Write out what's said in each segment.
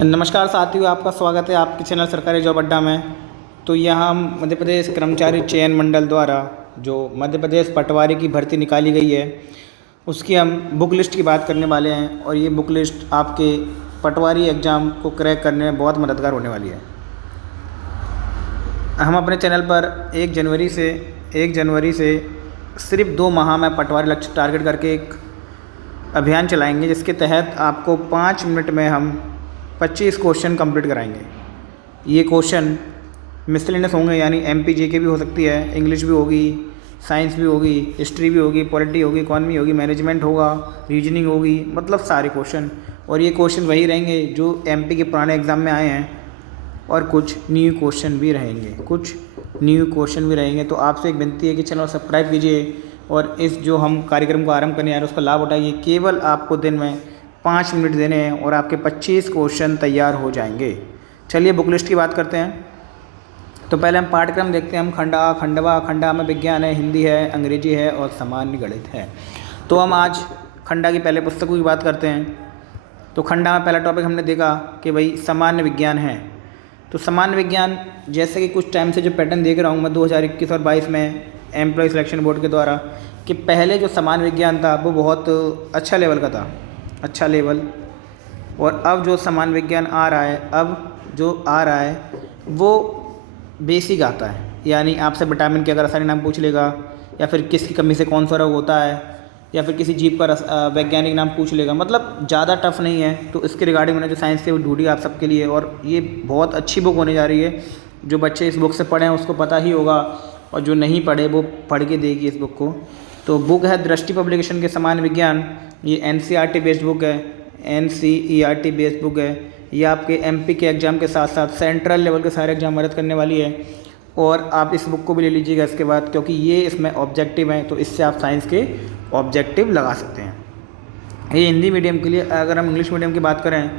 नमस्कार साथियों, आपका स्वागत है आपके चैनल सरकारी जॉब अड्डा में। तो यहाँ हम मध्य प्रदेश कर्मचारी चयन मंडल द्वारा जो मध्य प्रदेश पटवारी की भर्ती निकाली गई है उसकी हम बुक लिस्ट की बात करने वाले हैं। और ये बुक लिस्ट आपके पटवारी एग्ज़ाम को क्रैक करने में बहुत मददगार होने वाली है। हम अपने चैनल पर 1 जनवरी से सिर्फ 2 माह में पटवारी लक्ष्य टारगेट करके एक अभियान चलाएँगे, जिसके तहत आपको 5 मिनट में हम 25 क्वेश्चन कंप्लीट कराएंगे। ये क्वेश्चन मिसलेनियस होंगे, यानी MPJK भी हो सकती है, इंग्लिश भी होगी, साइंस भी होगी, हिस्ट्री भी होगी, पॉलिटी होगी, इकॉनमी होगी, मैनेजमेंट होगा, रीजनिंग होगी, मतलब सारे क्वेश्चन। और ये क्वेश्चन वही रहेंगे जो MP के पुराने एग्ज़ाम में आए हैं, और कुछ न्यू क्वेश्चन भी रहेंगे। तो आपसे एक विनती है कि चैनल सब्सक्राइब कीजिए और इस जो हम कार्यक्रम को आरंभ करने जा रहे हैं उसका लाभ उठाइए। केवल आपको दिन में 5 मिनट देने हैं और आपके 25 क्वेश्चन तैयार हो जाएंगे। चलिए बुक लिस्ट की बात करते हैं। तो पहले हम पाठ्यक्रम देखते हैं। हम खंडा में विज्ञान है, हिंदी है, अंग्रेजी है और सामान्य गणित है। तो हम आज खंडा की पहले पुस्तकों की बात करते हैं। तो खंडा में पहला टॉपिक हमने देखा कि भाई सामान्य विज्ञान है। तो सामान्य विज्ञान, जैसे कि कुछ टाइम से जो पैटर्न देख रहा हूँ मैं 2021 और 22 में एम्प्लॉय सिलेक्शन बोर्ड के द्वारा, कि पहले जो सामान्य विज्ञान था वो बहुत अच्छा लेवल का था, अच्छा लेवल। और अब जो सामान्य विज्ञान आ रहा है वो बेसिक आता है, यानी आपसे विटामिन के अगर रासायनिक नाम पूछ लेगा, या फिर किसकी कमी से कौन सा रोग होता है, या फिर किसी जीव का वैज्ञानिक नाम पूछ लेगा, मतलब ज़्यादा टफ नहीं है। तो इसके रिगार्डिंग मैंने जो साइंस से वो ढूंढी आप सबके लिए, और ये बहुत अच्छी बुक होने जा रही है। जो बच्चे इस बुक से पढ़े हैं उसको पता ही होगा, और जो नहीं पढ़े वो पढ़ के देगी इस बुक को। तो बुक है दृष्टि पब्लिकेशन के सामान्य विज्ञान। ये NCERT बेस्ड बुक है, NCERT बेस्ड बुक है। ये आपके MP के एग्ज़ाम के साथ साथ सेंट्रल लेवल के सारे एग्ज़ाम मदद करने वाली है। और आप इस बुक को भी ले लीजिएगा इसके बाद, क्योंकि ये इसमें ऑब्जेक्टिव हैं, तो इससे आप साइंस के ऑब्जेक्टिव लगा सकते हैं। ये हिंदी मीडियम के लिए। अगर हम इंग्लिश मीडियम की बात करें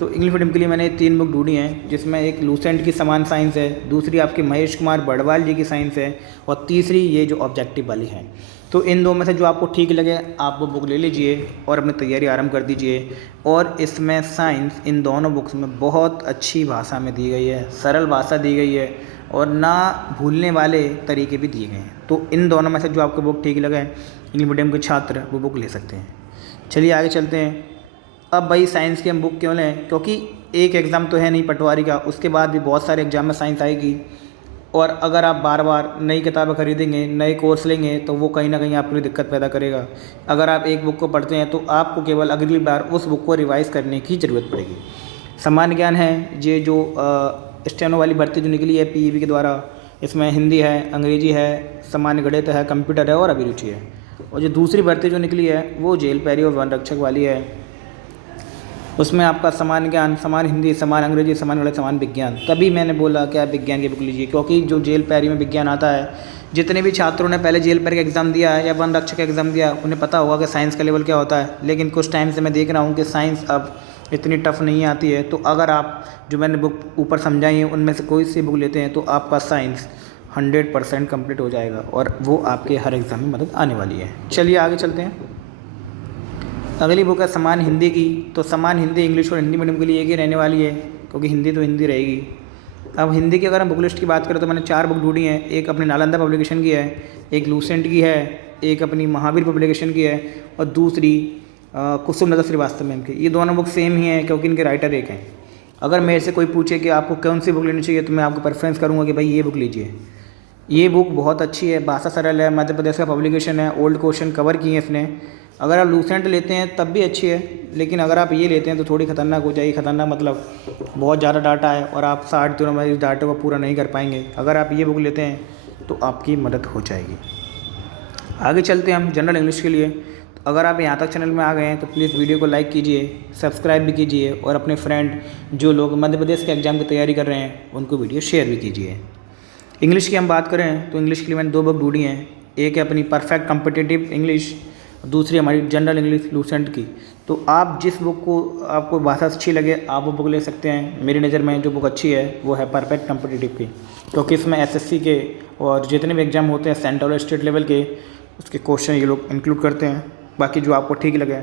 तो इंग्लिश मीडियम के लिए मैंने 3 बुक ढूंढी हैं, जिसमें एक लूसेंट की समान साइंस है, दूसरी आपकी महेश कुमार बड़वाल जी की साइंस है, और तीसरी ये जो ऑब्जेक्टिव वाली है। तो इन 2 में से जो आपको ठीक लगे आप वो बुक ले लीजिए और अपनी तैयारी आरंभ कर दीजिए। और इसमें साइंस इन दोनों बुक्स में बहुत अच्छी भाषा में दी गई है, सरल भाषा दी गई है, और ना भूलने वाले तरीके भी दिए गए हैं। तो इन दोनों में से जो आपको बुक ठीक लगे, इंग्लिश मीडियम के छात्र वो बुक ले सकते हैं। चलिए आगे चलते हैं। अब भाई साइंस की हम बुक क्यों लें, क्योंकि एक एग्ज़ाम तो है नहीं पटवारी का, उसके बाद भी बहुत सारे एग्ज़ाम में साइंस आएगी। और अगर आप बार बार नई किताबें खरीदेंगे, नए कोर्स लेंगे, तो वो कहीं ना कहीं आपके लिए दिक्कत पैदा करेगा। अगर आप एक बुक को पढ़ते हैं तो आपको केवल अगली बार उस बुक को रिवाइज़ करने की ज़रूरत पड़ेगी। सामान्य ज्ञान है, ये जो स्टेनो वाली भर्ती जो निकली है PEB के द्वारा, इसमें हिंदी है, अंग्रेजी है, सामान्य गणित है, कंप्यूटर है और अभिरुचि है। और जो दूसरी भर्ती जो निकली है वो जेल पैरी और वन रक्षक वाली है। उसमें आपका सामान्य ज्ञान, सामान्य हिंदी, सामान्य अंग्रेजी, सामान्य गणित, सामान्य विज्ञान। तभी मैंने बोला कि आप विज्ञान की बुक लीजिए, क्योंकि जो जेल पैरी में विज्ञान आता है, जितने भी छात्रों ने पहले जेल पैरी का एग्ज़ाम दिया है या वन रक्षक का एग्ज़ाम दिया, उन्हें पता होगा कि साइंस का लेवल क्या होता है। लेकिन कुछ टाइम से मैं देख रहा हूँ कि साइंस अब इतनी टफ नहीं आती है। तो अगर आप जो मैंने बुक ऊपर समझाई है उनमें से कोई सी बुक लेते हैं तो आपका साइंस 100% कंप्लीट हो जाएगा, और वो आपके हर एग्ज़ाम में मदद आने वाली है। चलिए आगे चलते हैं। अगली बुक है सामान्य हिंदी की। तो सामान्य हिंदी इंग्लिश और हिंदी मीडियम के लिए एक ही रहने वाली है, क्योंकि हिंदी तो हिंदी रहेगी। अब हिंदी की अगर हम बुक लिस्ट की बात करें तो मैंने 4 बुक ढूंढी हैं। एक अपनी नालंदा पब्लिकेशन की है, एक लूसेंट की है, एक अपनी महावीर पब्लिकेशन की है, और दूसरी कुसुम नगर श्रीवास्तव मैम की। ये दोनों बुक सेम ही हैं, क्योंकि इनके राइटर एक हैं। अगर मेरे से कोई पूछे कि आपको कौन सी बुक लेनी चाहिए, तो मैं आपको प्रेफरेंस करूँगा कि भाई ये बुक लीजिए। ये बुक बहुत अच्छी है, भाषा सरल है, मध्य प्रदेश का पब्लिकेशन है, ओल्ड क्वेश्चन कवर किए हैं इसने। अगर आप लूसेंट लेते हैं तब भी अच्छी है, लेकिन अगर आप ये लेते हैं तो थोड़ी खतरनाक हो जाएगी। खतरनाक मतलब बहुत ज़्यादा डाटा है और आप 60 दिनों में इस डाटे को पूरा नहीं कर पाएंगे। अगर आप ये बुक लेते हैं तो आपकी मदद हो जाएगी। आगे चलते हैं हम जनरल इंग्लिश के लिए। तो अगर आप यहाँ तक चैनल में आ गए हैं तो प्लीज़ वीडियो को लाइक कीजिए, सब्सक्राइब भी कीजिए, और अपने फ्रेंड जो लोग मध्य प्रदेश के एग्ज़ाम की तैयारी कर रहे हैं उनको वीडियो शेयर भी कीजिए। इंग्लिश की हम बात करें तो इंग्लिश के लिए मैंने 2 बुक ढूंढी हैं। एक है अपनी परफेक्ट कॉम्पिटिटिव इंग्लिश, दूसरी हमारी जनरल इंग्लिश लूसेंट की। तो आप जिस बुक को आपको भाषा अच्छी लगे आप वो बुक ले सकते हैं। मेरी नज़र में जो बुक अच्छी है वो है परफेक्ट कॉम्पिटिटिव की, क्योंकि इसमें SSC के और जितने भी एग्ज़ाम होते हैं सेंट्रल और स्टेट लेवल के, उसके क्वेश्चन ये लोग इंक्लूड करते हैं। बाकी जो आपको ठीक लगे।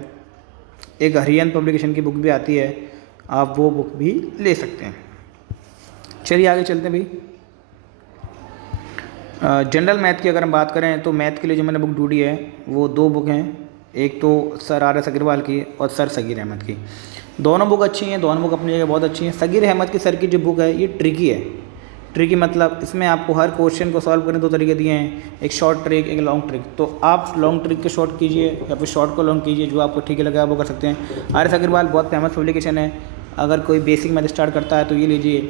एक हरियाणा पब्लिकेशन की बुक भी आती है, आप वो बुक भी ले सकते हैं। चलिए आगे चलते हैं भाई। जनरल मैथ की अगर हम बात करें तो मैथ के लिए जो मैंने बुक ढूंढी है वो 2 बुक हैं, एक तो सर आर.एस. अग्रवाल की और सर सगीर अहमद की। दोनों बुक अच्छी हैं, दोनों बुक अपनी जगह बहुत अच्छी हैं। सगीर अहमद की सर की जो बुक है ये ट्रिकी है। ट्रिकी मतलब इसमें आपको हर क्वेश्चन को सॉल्व करने 2 तरीके दिए हैं, एक शॉर्ट ट्रिक, एक लॉन्ग ट्रिक। तो आप लॉन्ग ट्रिक के शॉर्ट कीजिए या फिर शॉर्ट को लॉन्ग कीजिए, जो आपको ठीक लगा वो कर सकते हैं। आर.एस. अग्रवाल बहुत फेमस पब्लिकेशन है, अगर कोई बेसिक मैथ स्टार्ट करता है तो ये लीजिए,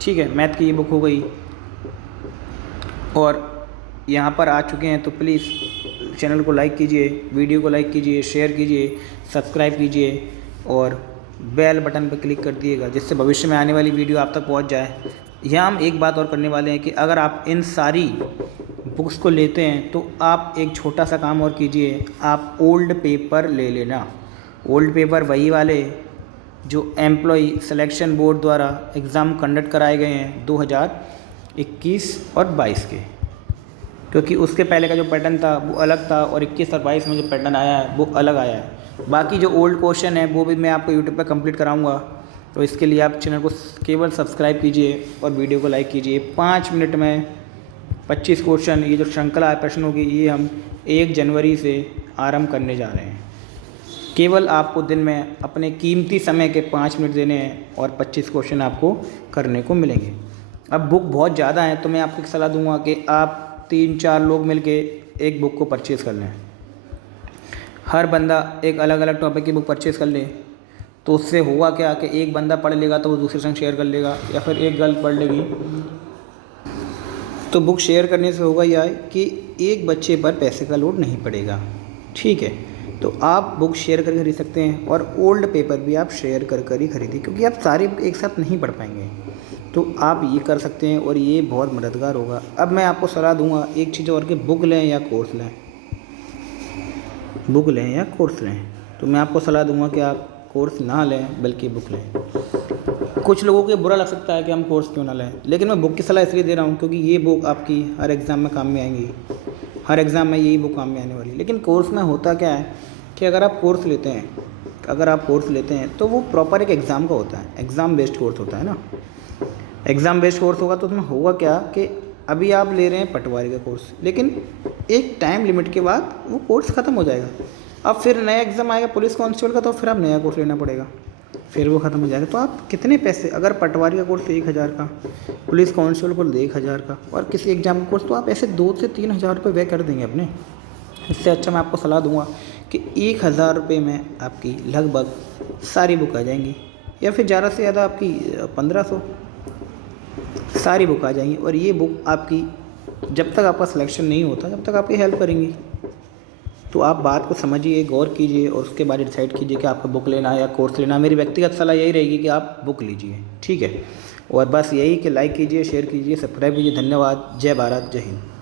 ठीक है। मैथ की ये बुक हो गई। और यहाँ पर आ चुके हैं तो प्लीज़ चैनल को लाइक कीजिए, वीडियो को लाइक कीजिए, शेयर कीजिए, सब्सक्राइब कीजिए और बेल बटन पर क्लिक कर दिएगा, जिससे भविष्य में आने वाली वीडियो आप तक पहुँच जाए। यहाँ हम एक बात और करने वाले हैं कि अगर आप इन सारी बुक्स को लेते हैं तो आप एक छोटा सा काम और कीजिए, आप ओल्ड पेपर ले लेना। ओल्ड पेपर वही वाले जो एम्प्लॉय सिलेक्शन बोर्ड द्वारा एग्ज़ाम कंडक्ट कराए गए हैं 2021 और 22 के, क्योंकि उसके पहले का जो पैटर्न था वो अलग था और 21 और 22 में जो पैटर्न आया है वो अलग आया है। बाकी जो ओल्ड क्वेश्चन है वो भी मैं आपको यूट्यूब पर कंप्लीट कराऊंगा, तो इसके लिए आप चैनल को केवल सब्सक्राइब कीजिए और वीडियो को लाइक कीजिए। 5 मिनट में 25 क्वेश्चन, ये जो श्रृंखला है प्रश्नों की, ये हम 1 जनवरी से आरंभ करने जा रहे हैं। केवल आपको दिन में अपने कीमती समय के 5 मिनट देने हैं और 25 क्वेश्चन आपको करने को मिलेंगे। अब बुक बहुत ज़्यादा है तो मैं आपको एक सलाह दूंगा कि आप 3-4 लोग मिलके एक बुक को परचेज़ कर लें। हर बंदा एक अलग अलग टॉपिक की बुक परचेज़ कर ले, तो उससे होगा क्या कि एक बंदा पढ़ लेगा तो वो दूसरे संग शेयर कर लेगा, या फिर एक गर्ल पढ़ लेगी। तो बुक शेयर करने से होगा यह है कि एक बच्चे पर पैसे का लोड नहीं पड़ेगा, ठीक है। तो आप बुक शेयर कर खरीद सकते हैं और ओल्ड पेपर भी आप शेयर कर ही खरीदिए, क्योंकि आप सारी बुक एक साथ नहीं पढ़ पाएंगे। तो आप ये कर सकते हैं और ये बहुत मददगार होगा। अब मैं आपको सलाह दूंगा एक चीज़ और कि बुक लें या कोर्स लें, बुक लें या कोर्स लें। तो मैं आपको सलाह दूंगा कि आप कोर्स ना लें बल्कि बुक लें। कुछ लोगों को बुरा लग सकता है कि हम कोर्स क्यों ना लें, लेकिन मैं बुक की सलाह इसलिए दे रहा हूँ क्योंकि ये बुक आपकी हर एग्ज़ाम में काम में आएंगी, हर एग्ज़ाम में यही बुक काम में आने वाली है। लेकिन कोर्स में होता क्या है कि अगर आप कोर्स लेते हैं तो वो प्रॉपर एक एग्ज़ाम का होता है, एग्ज़ाम बेस्ड कोर्स होता है ना। एग्ज़ाम बेस्ड कोर्स होगा तो उसमें होगा क्या कि अभी आप ले रहे हैं पटवारी का कोर्स, लेकिन एक टाइम लिमिट के बाद वो कोर्स ख़त्म हो जाएगा। अब फिर नया एग्ज़ाम आएगा पुलिस कांस्टेबल का, तो फिर आप नया कोर्स लेना पड़ेगा, फिर वो ख़त्म हो जाएगा। तो आप कितने पैसे, अगर पटवारी का कोर्स 1,000 का, पुलिस कांस्टेबल को 1,000 का और किसी एग्ज़ाम का कोर्स, तो आप ऐसे 2 से 3,000 रुपये व्यय कर देंगे अपने। इससे अच्छा मैं आपको सलाह दूंगा कि 1,000 रुपये में आपकी लगभग सारी बुक आ जाएंगी, या फिर ज़्यादा से ज़्यादा आपकी 1,500 सारी बुक आ जाएंगी। और ये बुक आपकी जब तक आपका सिलेक्शन नहीं होता जब तक आपकी हेल्प करेंगी। तो आप बात को समझिए, गौर कीजिए और उसके बाद डिसाइड कीजिए कि आपको बुक लेना है या कोर्स लेना है। मेरी व्यक्तिगत सलाह यही रहेगी कि आप बुक लीजिए, ठीक है। और बस यही कि लाइक कीजिए, शेयर कीजिए, सब्सक्राइब कीजिए। धन्यवाद। जय भारत, जय हिंद।